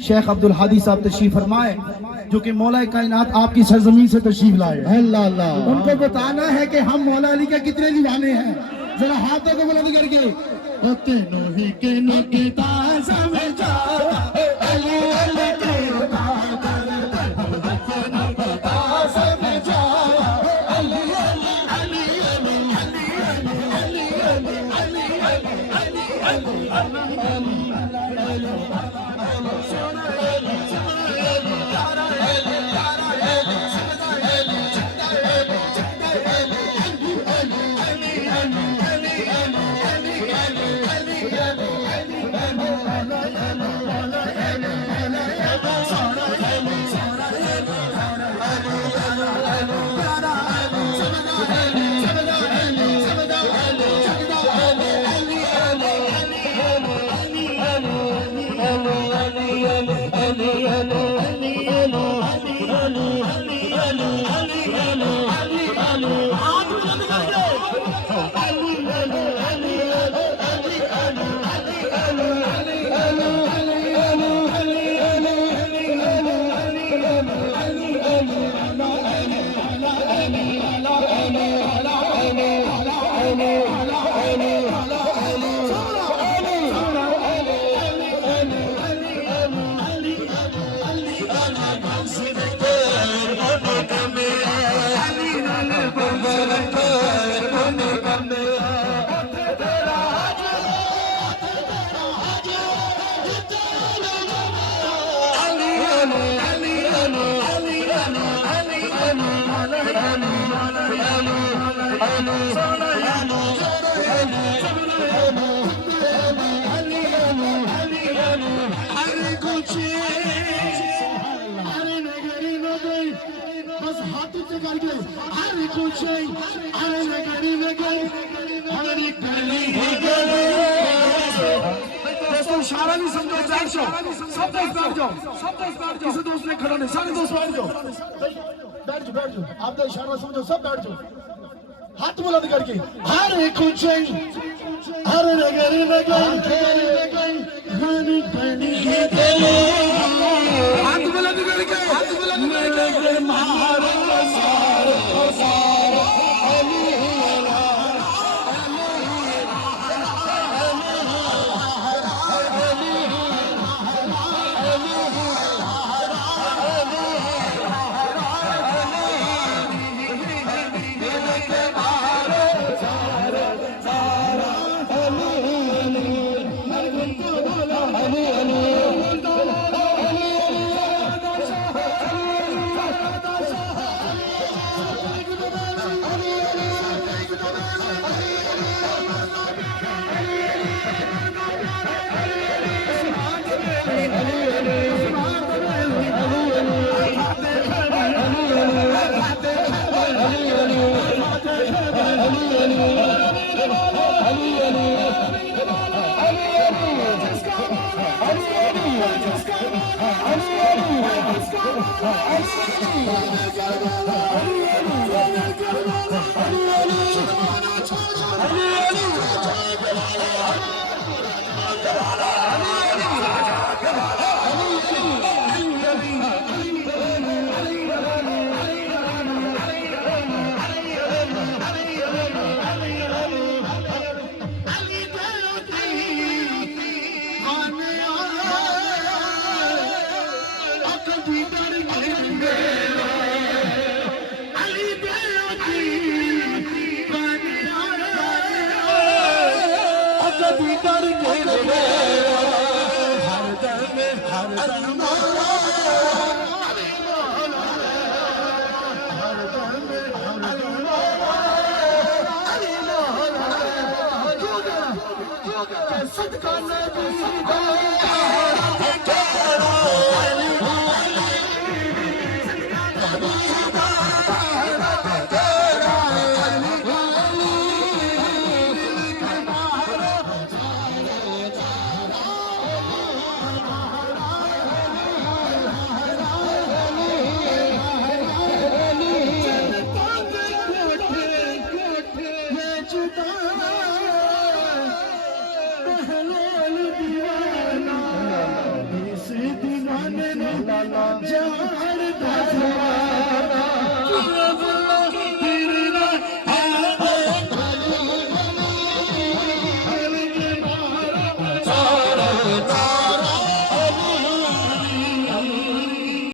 शेख अब्दुल हादी साहब तशरीफ फरमाए, जो कि मौला कायनात आपकी सरजमीन से तशरीफ लाए। अल्लाह अल्लाह। उनको बताना है कि हम मौला अली के कितने दीवाने हैं। जरा हाथों को बुलंद करके तीनों ही के नुकीता समझा अली अली के समझा अली अली अली अली अली अली इशारा नहीं समझो, बैठ जाओ, सब दोस्त बैठ जाओ, किसी दोस्त ने खड़ा नहीं, सारे दोस्त बैठ जाओ, बैठ जाओ, आप तो इशारा समझो, सब बैठ जाओ, हाथ बुलंद करके हर कुछ हर नगर में हाथ बुलंद करके ਮਨ ਨੂੰ ਜਾਣਦਾ ਜ਼ਮਾਨਾ